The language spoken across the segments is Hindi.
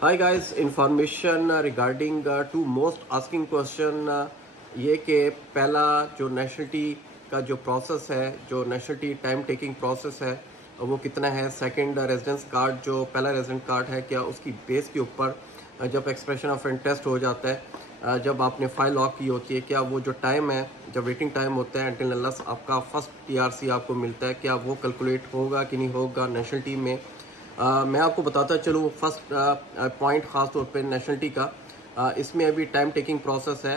Hi guys, information regarding to most asking question ये कि पहला जो नेशनलिटी का जो प्रोसेस है, जो नेशनलिटी टाइम टेकिंग प्रोसेस है वो कितना है। सेकंड, रेजिडेंस कार्ड जो पहला रेजिडेंट कार्ड है, क्या उसकी बेस के ऊपर जब एक्सप्रेशन ऑफ इंटरेस्ट हो जाता है, जब आपने फाइल लॉक की होती है, क्या वो जो टाइम है, जब वेटिंग टाइम होता है एंटिल अनलेस आपका फर्स्ट टीआरसी आपको मिलता है, क्या वो कैलकुलेट होगा कि नहीं होगा नेशनलिटी में। मैं आपको बताता चलूँ फर्स्ट पॉइंट ख़ास तौर पे नेशनलिटी का। इसमें अभी टाइम टेकिंग प्रोसेस है।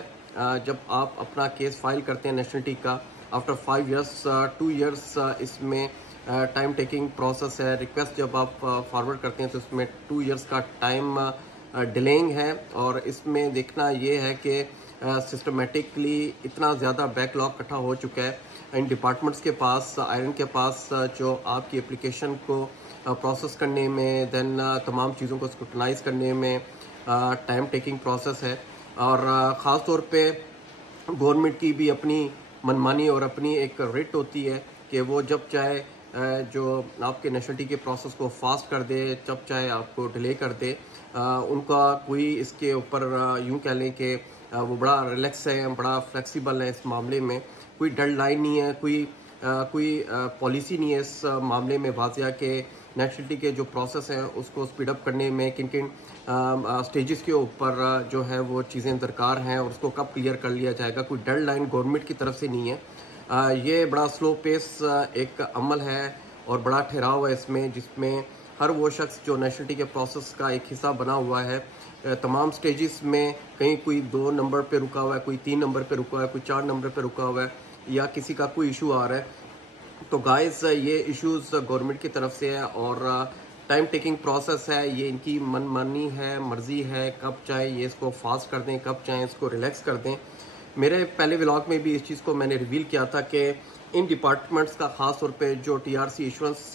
जब आप अपना केस फाइल करते हैं नेशनलिटी का आफ्टर 5 इयर्स 2 इयर्स इसमें टाइम टेकिंग प्रोसेस है। रिक्वेस्ट जब आप फॉरवर्ड करते हैं तो इसमें 2 इयर्स का टाइम डिलेइंग है। और इसमें देखना ये है कि सिस्टमेटिकली इतना ज़्यादा बैकलॉग इकट्ठा हो चुका है इन डिपार्टमेंट्स के पास, आयरन के पास, जो आपकी एप्लीकेशन को प्रोसेस करने में, देन तमाम चीज़ों को स्क्रूटनाइज करने में टाइम टेकिंग प्रोसेस है। और ख़ास तौर पे गवर्नमेंट की भी अपनी मनमानी और अपनी एक रिट होती है कि वो जब चाहे जो आपके नेशनलिटी के प्रोसेस को फास्ट कर दे, जब चाहे आपको डिले कर दे। उनका कोई इसके ऊपर यूँ कह लें कि वो बड़ा रिलैक्स है, बड़ा फ्लेक्सिबल है इस मामले में। कोई डेडलाइन नहीं है, कोई पॉलिसी नहीं है इस मामले में वाजिया के नेशनलिटी के जो प्रोसेस हैं उसको स्पीड अप करने में किन किन स्टेजेस के ऊपर जो है वो चीज़ें दरकार हैं और उसको कब क्लियर कर लिया जाएगा। कोई डेडलाइन गवर्नमेंट की तरफ से नहीं है। ये बड़ा स्लो पेस एक अमल है और बड़ा ठहराव है इसमें, जिसमें हर वो शख्स जो नेशनलिटी के प्रोसेस का एक हिस्सा बना हुआ है, तमाम स्टेजेस में कहीं कोई 2 नंबर पे रुका हुआ है, कोई 3 नंबर पे रुका हुआ है, कोई 4 नंबर पे रुका हुआ है, या किसी का कोई इशू आ रहा है। तो गाइस, ये इश्यूज गवर्नमेंट की तरफ से है और टाइम टेकिंग प्रोसेस है। ये इनकी मनमानी है, मर्जी है, कब चाहे ये इसको फास्ट कर दें, कब चाहे इसको रिलैक्स कर दें। मेरे पहले व्लॉग में भी इस चीज़ को मैंने रिवील किया था कि इन डिपार्टमेंट्स का ख़ास तौर पे जो टीआरसी इशुएंस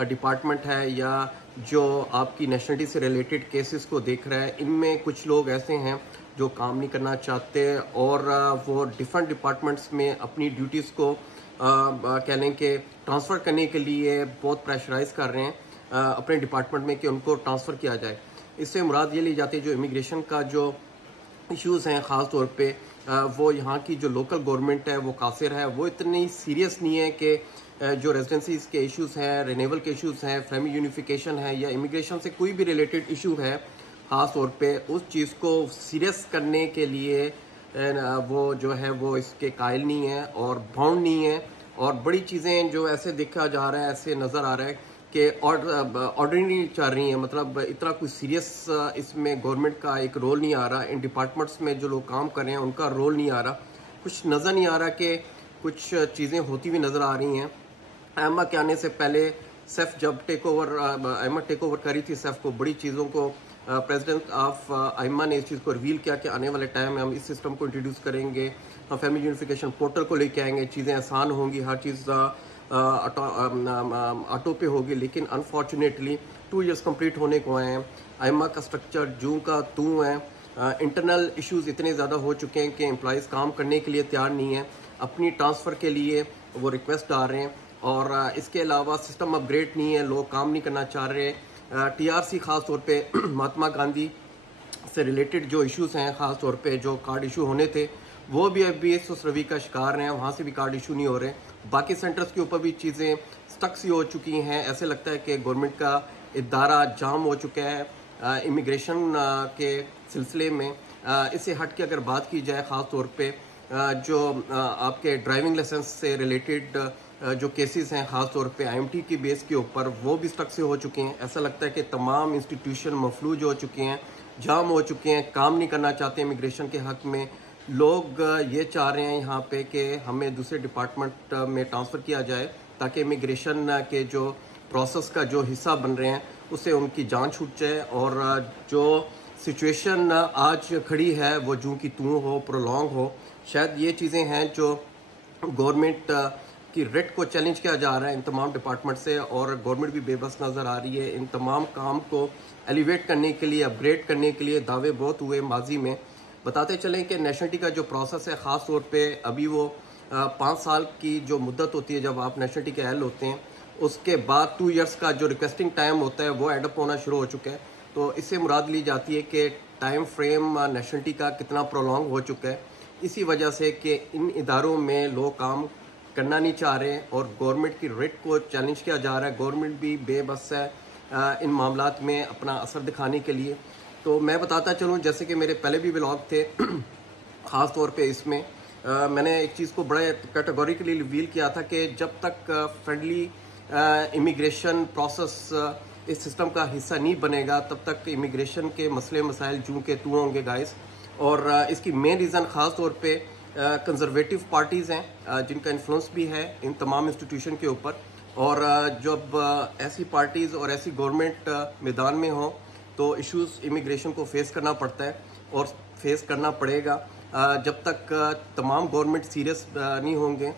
डिपार्टमेंट है या जो आपकी नेशनलिटी से रिलेटेड केसेस को देख रहा है, इनमें कुछ लोग ऐसे हैं जो काम नहीं करना चाहते और वो डिफरेंट डिपार्टमेंट्स में अपनी ड्यूटीज़ को कह लें कि ट्रांसफ़र करने के लिए बहुत प्रेशराइज कर रहे हैं अपने डिपार्टमेंट में कि उनको ट्रांसफ़र किया जाए। इससे मुराद ये ली जाती है जो इमिग्रेशन का जो इश्यूज़ हैं, ख़ास तौर पे वो यहाँ की जो लोकल गवर्नमेंट है वो कासिर है, वो इतनी सीरियस नहीं है कि जो रेजिडेंसीज़ के इश्यूज़ हैं, रिन्यूअल के इश्यूज़ हैं, फैमिली यूनिफिकेशन है या इमिग्रेशन से कोई भी रिलेटेड इशू है, ख़ास तौर पे उस चीज़ को सीरियस करने के लिए वो जो है वो इसके कायल नहीं है और बाउंड नहीं है। और बड़ी चीज़ें जो ऐसे देखा जा रहा है, ऐसे नज़र आ रहा है कि ऑर्डिनरी चल रही हैं, मतलब इतना कुछ सीरियस इसमें गवर्नमेंट का एक रोल नहीं आ रहा। इन डिपार्टमेंट्स में जो लोग काम कर रहे हैं उनका रोल नहीं आ रहा, कुछ नज़र नहीं आ रहा कि कुछ चीज़ें होती हुई नज़र आ रही हैं। एमा के आने से पहले सेफ जब एमा टेक ओवर करी थी सेफ को, बड़ी चीज़ों को प्रेसिडेंट ऑफ आइमा ने इस चीज़ को रिवील किया कि आने वाले टाइम में हम इस सिस्टम को इंट्रोड्यूस करेंगे, हम फैमिली यूनिफिकेशन पोर्टल को लेके आएंगे, चीज़ें आसान होंगी, हर चीज़ ऑटो पे होगी। लेकिन अनफॉर्चुनेटली 2 इयर्स कंप्लीट होने को आए हैं, आइमा का स्ट्रक्चर जूं का तूं है। इंटरनल इश्यूज इतने ज़्यादा हो चुके हैं कि एम्प्लॉयज़ काम करने के लिए तैयार नहीं है, अपनी ट्रांसफ़र के लिए वो रिक्वेस्ट डाल रहे हैं। और इसके अलावा सिस्टम अपग्रेड नहीं है, लोग काम नहीं करना चाह रहे। टीआरसी ख़ास तौर पे महात्मा गांधी से रिलेटेड जो इश्यूज़ हैं, ख़ास तौर पे जो कार्ड इशू होने थे वो भी अभी इस रवि का शिकार हैं, वहाँ से भी कार्ड इशू नहीं हो रहे। बाकी सेंटर्स के ऊपर भी चीज़ें स्टक सी हो चुकी हैं। ऐसे लगता है कि गवर्नमेंट का इदारा जाम हो चुका है इमिग्रेशन के सिलसिले में। इससे हट के अगर बात की जाए, ख़ास तौर पे जो आपके ड्राइविंग लाइसेंस से रिलेटेड जो केसेस हैं, ख़ास तौर पे आईएमटी की बेस के ऊपर, वो भी स्टक से हो चुके हैं। ऐसा लगता है कि तमाम इंस्टीट्यूशन मफलूज हो चुके हैं, जाम हो चुके हैं, काम नहीं करना चाहते इमिग्रेशन के हक़ में। लोग ये चाह रहे हैं यहाँ पे कि हमें दूसरे डिपार्टमेंट में ट्रांसफ़र किया जाए ताकि इमिग्रेशन के जो प्रोसेस का जो हिस्सा बन रहे हैं उससे उनकी जान छूट जाए और जो सिचुएशन आज खड़ी है वो जूं की तूं हो, प्रोलॉन्ग हो। शायद ये चीज़ें हैं जो गवर्नमेंट की रेट को चैलेंज किया जा रहा है इन तमाम डिपार्टमेंट से, और गवर्नमेंट भी बेबस नज़र आ रही है। इन तमाम काम को एलिवेट करने के लिए, अपग्रेड करने के लिए दावे बहुत हुए माजी में। बताते चलें कि नेशनलिटी का जो प्रोसेस है, ख़ास तौर पे अभी वो 5 साल की जो मुद्दत होती है जब आप नेशनलिटी के अहल होते हैं, उसके बाद 2 इयर्स का जो रिक्वेस्टिंग टाइम होता है वो एडअप होना शुरू हो चुका है। तो इससे मुराद ली जाती है कि टाइम फ्रेम नेशनलिटी का कितना प्रोलॉन्ग हो चुका है, इसी वजह से कि इन इदारों में लोग काम करना नहीं चाह रहे हैं और गवर्नमेंट की रिट को चैलेंज किया जा रहा है। गवर्नमेंट भी बेबस है इन मामलात में अपना असर दिखाने के लिए। तो मैं बताता चलूँ, जैसे कि मेरे पहले भी व्लॉग थे ख़ास तौर पे इसमें मैंने एक चीज़ को बड़े कैटेगोरिकली रिवील किया था कि जब तक फ्रेंडली इमिग्रेशन प्रोसेस इस सिस्टम का हिस्सा नहीं बनेगा तब तक इमिग्रेशन के मसले मसाइल जूं के तू होंगे गाइस। और इसकी मेन रीज़न ख़ास तौर पे कंजर्वेटिव पार्टीज़ हैं जिनका इन्फ्लुएंस भी है इन तमाम इंस्टीट्यूशन के ऊपर। और जब ऐसी पार्टीज़ और ऐसी गवर्नमेंट मैदान में हो तो इश्यूज़ इमिग्रेशन को फेस करना पड़ता है और फेस करना पड़ेगा जब तक तमाम गवर्नमेंट सीरियस नहीं होंगे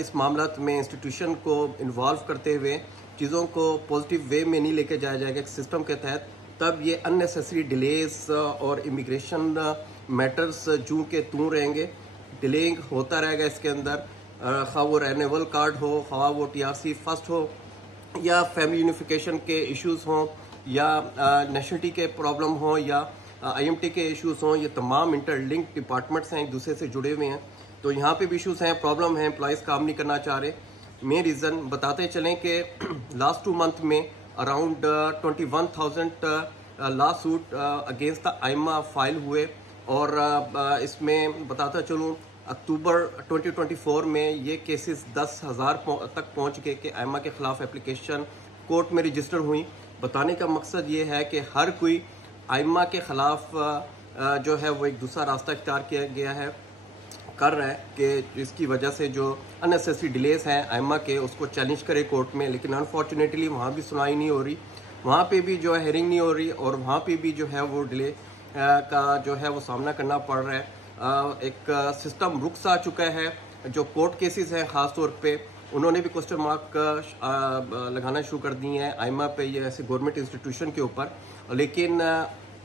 इस मामला में। इंस्टीट्यूशन को इन्वॉल्व करते हुए चीज़ों को पॉजिटिव वे में नहीं लेके जाया जाएगा सिस्टम के तहत, तब ये अननेसेसरी डिलेस और इमिग्रेशन मैटर्स जूं के तूं रहेंगे। डिलेइंग होता रहेगा इसके अंदर, खा वो रेन्यूअल कार्ड हो, खा वो TRC फर्स्ट हो, या फैमिली यूनिफिकेशन के इश्यूज़ हों, या नेशनलिटी के प्रॉब्लम हो, या IMT के इश्यूज़ हों। ये तमाम इंटरलिंक डिपार्टमेंट्स हैं, एक दूसरे से जुड़े हुए हैं। तो यहाँ पे भी इश्यूज़ हैं, प्रॉब्लम है, एम्प्लॉयज़ काम नहीं करना चाह रहे। मेन रीज़न बताते चलें कि लास्ट 2 मंथ में around 21,000 law suit against the Aima file हुए। और इसमें बताता चलूँ अक्टूबर 2024 में ये केसेस 10,000 तक पहुँच गए कि आइमा के ख़िलाफ़ एप्लीकेशन कोर्ट में रजिस्टर हुई। बताने का मकसद ये है कि हर कोई आइमा के ख़िलाफ़ जो है वो एक दूसरा रास्ता इख्तियार किया गया है, कर रहा है कि इसकी वजह से जो अननेसेसरी डिलेस हैं आइमा के उसको चैलेंज करे कोर्ट में। लेकिन अनफॉर्चुनेटली वहाँ भी सुनवाई नहीं हो रही, वहाँ पे भी जो है हेयरिंग नहीं हो रही, और वहाँ पे भी जो है वो डिले का जो है वो सामना करना पड़ रहा है। एक सिस्टम रुक सा चुका है। जो कोर्ट केसेस हैं ख़ास तौर पे उन्होंने भी क्वेश्चन मार्क लगाना शुरू कर दिए हैं आइमा पे, ये ऐसे गवर्नमेंट इंस्टीट्यूशन के ऊपर। लेकिन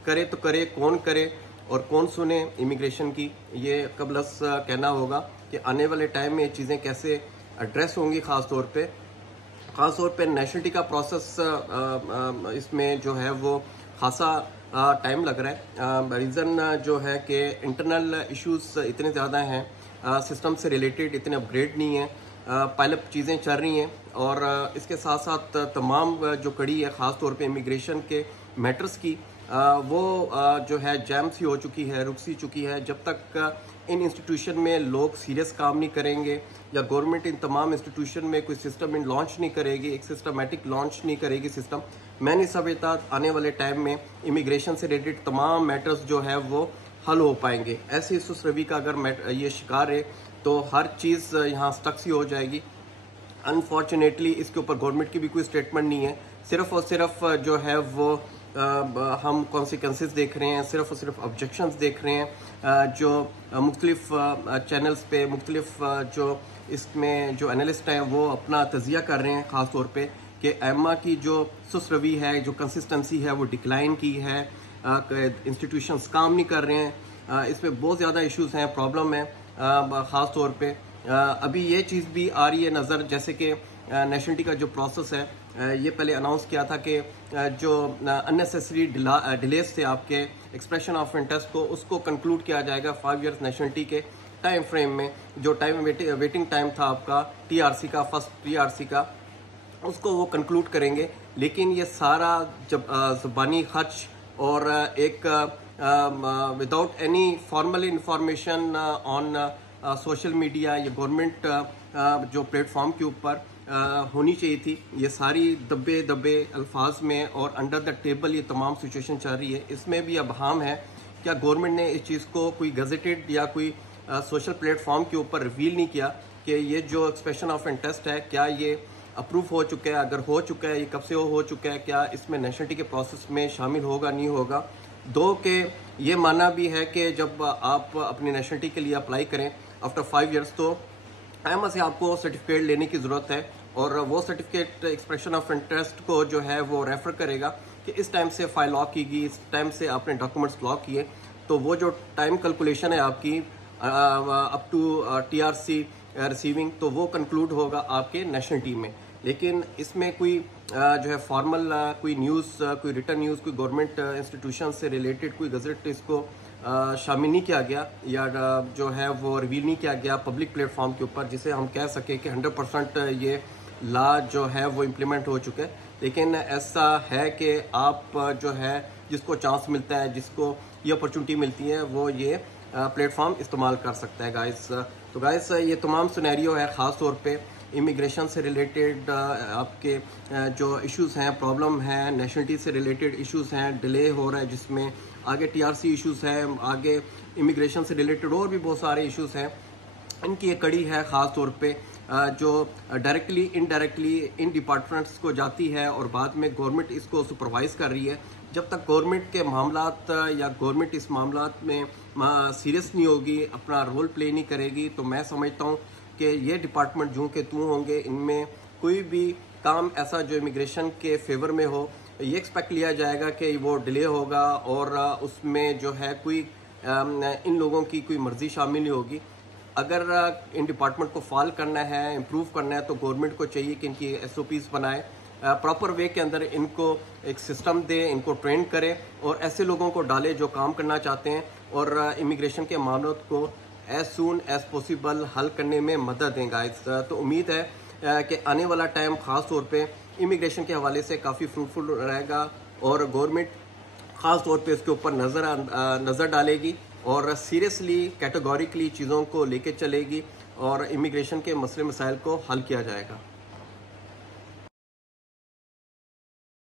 करे तो करे, कौन करे और कौन सुने इमिग्रेशन की, ये कबलस कहना होगा कि आने वाले टाइम में ये चीज़ें कैसे एड्रेस होंगी। ख़ास तौर पे नेशनलिटी का प्रोसेस इसमें जो है वो खासा टाइम लग रहा है। रीज़न जो है कि इंटरनल इश्यूज़ इतने ज़्यादा हैं, सिस्टम से रिलेटेड इतने अपग्रेड नहीं हैं, पायलअप चीज़ें चल रही हैं। और इसके साथ साथ तमाम जो कड़ी है ख़ास तौर पे इमिग्रेशन के मैटर्स की वो जो है जैम सी हो चुकी है, रुक सी चुकी है। जब तक इन इंस्टीट्यूशन में लोग सीरियस काम नहीं करेंगे या गवर्नमेंट इन तमाम इंस्टीट्यूशन में कोई सिस्टम लॉन्च नहीं करेगी, एक सिस्टमेटिक लॉन्च नहीं करेगी सिस्टम, मैं नहीं समझता आने वाले टाइम में इमिग्रेशन से रिलेटेड तमाम मैटर्स जो है वो हल हो पाएंगे। ऐसी सुस्त रवि का अगर ये शिकार है तो हर चीज़ यहाँ स्टक सी हो जाएगी। अनफॉर्चुनेटली इसके ऊपर गवर्नमेंट की भी कोई स्टेटमेंट नहीं है, सिर्फ और सिर्फ जो है वो हम कॉन्सिक्वेंसेस देख रहे हैं, सिर्फ और सिर्फ ऑब्जेक्शंस देख रहे हैं जो मुख्तलिफ चैनल्स पे मुख्तलिफ जो इसमें जो एनालिस्ट हैं वो अपना तजिया कर रहे हैं ख़ास तौर पे कि आइमा की जो सुस्त रवि है, जो कंसिस्टेंसी है वो डिक्लाइन की है, इंस्टीट्यूशंस काम नहीं कर रहे हैं, इसमें बहुत ज़्यादा इश्यूज़ हैं, प्रॉब्लम है। ख़ास तौर पे अभी ये चीज़ भी आ रही है नज़र, जैसे कि नेशनलिटी का जो प्रोसेस है ये पहले अनाउंस किया था कि जो अननेसेसरी डिलेस थे आपके एक्सप्रेशन ऑफ इंटरेस्ट को, उसको कंक्लूड किया जाएगा 5 इयर्स नेशनलिटी के टाइम फ्रेम में। जो टाइम वेटिंग टाइम था आपका TRC का, फर्स्ट TRC का, उसको वो कंक्लूड करेंगे। लेकिन ये सारा जब ज़बानी खर्च और एक without any formal information on social media या गवर्नमेंट जो प्लेटफॉर्म के ऊपर होनी चाहिए थी, ये सारी दबे अल्फाज में और अंडर द टेबल ये तमाम सिचुएशन चल रही है। इसमें भी अबहम है क्या गवर्नमेंट ने इस चीज़ को कोई गजेटेड या कोई सोशल प्लेटफॉर्म के ऊपर रिवील नहीं किया कि ये जो एक्सप्रेशन ऑफ इंटरेस्ट है क्या ये अप्रूव हो चुका है, अगर हो चुका है ये कब से हो चुका है, क्या इसमें नेशनलिटी के प्रोसेस में शामिल होगा नहीं होगा। दो के ये मानना भी है कि जब आप अपनी नेशनलिटी के लिए अप्लाई करें आफ्टर 5 इयर्स तो आइमा से आपको सर्टिफिकेट लेने की ज़रूरत है, और वो सर्टिफिकेट एक्सप्रेशन ऑफ इंटरेस्ट को जो है वो रेफ़र करेगा कि इस टाइम से फाइल लॉक की गई, इस टाइम से आपने डॉक्यूमेंट्स लॉक किए। तो वो जो टाइम कैलकुलेशन है आपकी अप टू TRC रिसीविंग, तो वो कंक्लूड होगा आपके नेशनलिटी में। लेकिन इसमें कोई जो है फॉर्मल कोई न्यूज़, कोई रिटर्न न्यूज़, कोई गवर्नमेंट इंस्टीट्यूशन से रिलेटेड कोई गजट इसको शामिल नहीं किया गया या जो है वो रिवील नहीं किया गया पब्लिक प्लेटफॉर्म के ऊपर, जिसे हम कह सके कि 100% ये लॉ जो है वो इम्प्लीमेंट हो चुके हैं। लेकिन ऐसा है कि आप जो है जिसको चांस मिलता है, जिसको ये अपॉर्चुनिटी मिलती है, वो ये प्लेटफॉर्म इस्तेमाल कर सकता है गाइस। तो गाइस ये तमाम सिनेरियो है, ख़ास तौर पे इमिग्रेशन से रिलेटेड आपके जो इश्यूज़ हैं, प्रॉब्लम हैं, नेशनलिटी से रिलेटेड इश्यूज़ हैं, डिले हो रहा है जिसमें आगे TRC इश्यूज़ हैं, आगे इमिग्रेशन से रिलेटेड और भी बहुत सारे इश्यूज़ हैं। इनकी एक कड़ी है ख़ास तौर पे जो डायरेक्टली इनडायरेक्टली इन डिपार्टमेंट्स को जाती है और बाद में गवर्नमेंट इसको सुपरवाइज़ कर रही है। जब तक गवर्नमेंट के मामलात या गवर्नमेंट इस मामलात में सीरियस नहीं होगी, अपना रोल प्ले नहीं करेगी, तो मैं समझता हूँ कि ये डिपार्टमेंट जो के तू होंगे, इनमें कोई भी काम ऐसा जो इमिग्रेशन के फेवर में हो, ये एक्सपेक्ट लिया जाएगा कि वो डिले होगा और उसमें जो है कोई इन लोगों की कोई मर्ज़ी शामिल नहीं होगी। अगर इन डिपार्टमेंट को फॉल करना है, इम्प्रूव करना है, तो गवर्नमेंट को चाहिए कि इनकी SOPs बनाए, प्रॉपर वे के अंदर इनको एक सिस्टम दे, इनको ट्रेन करे और ऐसे लोगों को डाले जो काम करना चाहते हैं और इमिग्रेशन के मामलों को एज सून एज पॉसिबल हल करने में मदद दें गाइस। तो उम्मीद है कि आने वाला टाइम ख़ास तौर पे इमिग्रेशन के हवाले से काफ़ी फ्रूटफुल रहेगा और गवर्नमेंट ख़ास तौर पे इसके ऊपर नज़र डालेगी और सीरियसली कैटेगोरिकली चीज़ों को लेके चलेगी और इमिग्रेशन के मसले मसाइल को हल किया जाएगा।